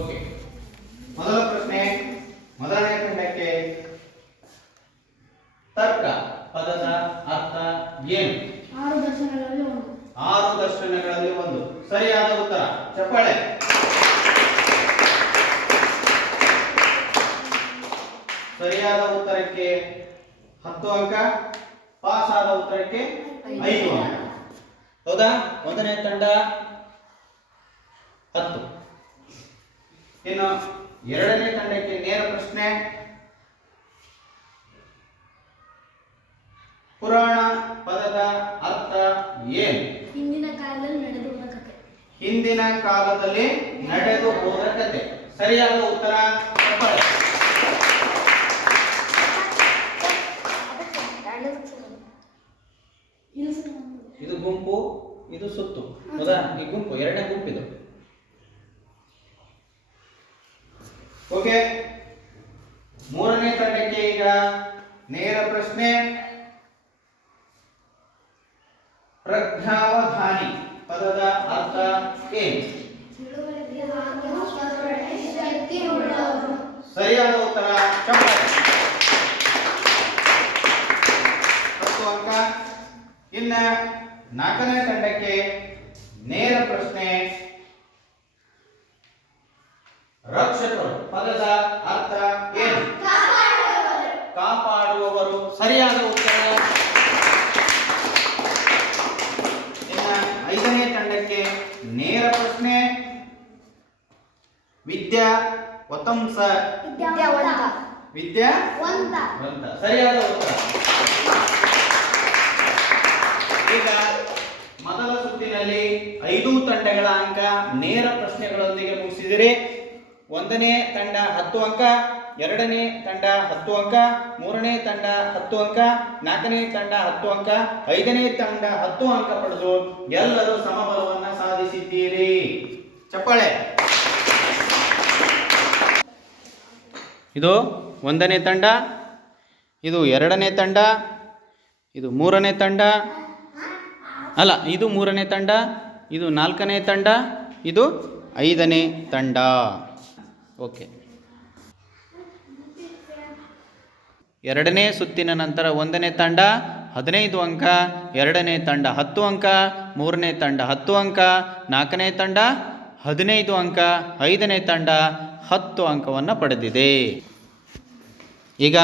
Okay, ಮೊದಲ ಪ್ರಶ್ನೆ. ಮೊದಲನೇ ಖಂಡಕ್ಕೆ ತರ್ಕ ಪದದ ಅರ್ಥ ಏನು? 6 ದರ್ಶನಗಳಲ್ಲಿ ಒಂದು. 6 ದರ್ಶನಗಳಲ್ಲಿ ಒಂದು ಸರಿಯಾದ ಉತ್ತರ. ಚಪ್ಪಾಳೆ. ಸರಿಯಾದ ಉತ್ತರಕ್ಕೆ 10 ಅಂಕ, ಪಾಸ್ ಆದ ಉತ್ತರಕ್ಕೆ 5 ಅಂಕ. ಹೌದಾ? ಒಂದನೇ ತಂಡ 10. ಇನ್ನು ಎರಡನೇ ತಂಡಕ್ಕೆ ನೇರ ಪ್ರಶ್ನೆ. ಪುರಾಣ ಪದದ ಅರ್ಥ ಏನು? ಹಿಂದಿನ ಕಾಲದಲ್ಲಿ ನಡೆದು ಹೋದ ಕಥೆ. ಹಿಂದಿನ ಕಾಲದಲ್ಲಿ ನಡೆದು ಹೋದ ಕತೆ. ಸರಿಯಾದ ಉತ್ತರ. ಚಪ್ಪಾಳೆ. ಇದು ಗುಂಪು, ಇದು ಸುತ್ತು. ಹೌದಾ? ಈ ಗುಂಪು ಎರಡನೇ ಗುಂಪಿದು. ಓಕೆ, ಮೂರನೇ ತಂಡಕ್ಕೆ ಈಗ ನೇರ ಪ್ರಶ್ನೆ. ಪ್ರಜ್ಞಾವಧಾನಿ ಪದದ ಅರ್ಥ ಏನು? ಸರಿಯಾದ ಉತ್ತರ. ಚಪ್ಪಾಳೆ. 10 ಅಂಕ. ಇನ್ನ ನಾಲ್ಕನೇ ತಂಡಕ್ಕೆ ನೇರ ಪ್ರಶ್ನೆ. ರಕ್ಷಕರು ಪದದ ಅರ್ಥ ಏನು? ಕಾಪಾಡುವವರು. ಸರಿಯಾದ ಉತ್ತರ. ಇನ್ನ ಐದನೇ ತಂಡಕ್ಕೆ ನೇರ ಪ್ರಶ್ನೆ. ವಿದ್ಯಾವತಂಸ. ವಿದ್ಯಾವಂತ. ಸರಿಯಾದ ಉತ್ತರ. ಈಗ ಮೊದಲ ಸುತ್ತಿನಲ್ಲಿ 5 ತಂಡಗಳ ಅಂಕ ನೇರ ಪ್ರಶ್ನೆಗಳೊಂದಿಗೆ ಮುಗಿಸಿದಿರಿ. ಒಂದನೇ ತಂಡ 10 ಅಂಕ, ಎರಡನೇ ತಂಡ 10 ಅಂಕ, ಮೂರನೇ ತಂಡ 10 ಅಂಕ, ನಾಲ್ಕನೇ ತಂಡ 10 ಅಂಕ, ಐದನೇ ತಂಡ 10 ಅಂಕ ಪಡೆದು ಎಲ್ಲರೂ ಸಮಬಲವನ್ನು ಸಾಧಿಸಿದ್ದೀರಿ. ಚಪ್ಪಾಳೆ. ಇದು ಒಂದನೇ ತಂಡ, ಇದು ಎರಡನೇ ತಂಡ, ಇದು ಮೂರನೇ ತಂಡ, ಅಲ್ಲ ಇದು ಮೂರನೇ ತಂಡ, ಇದು ನಾಲ್ಕನೇ ತಂಡ, ಇದು ಐದನೇ ತಂಡ. ಓಕೆ, ಎರಡನೇ ಸುತ್ತಿನ ನಂತರ ಒಂದನೇ ತಂಡ 15 ಅಂಕ, ಎರಡನೇ ತಂಡ 10 ಅಂಕ, ಮೂರನೇ ತಂಡ 10 ಅಂಕ, ನಾಲ್ಕನೇ ತಂಡ 15 ಅಂಕ, ಐದನೇ ತಂಡ 10 ಅಂಕವನ್ನು ಪಡೆದಿದೆ. ಈಗ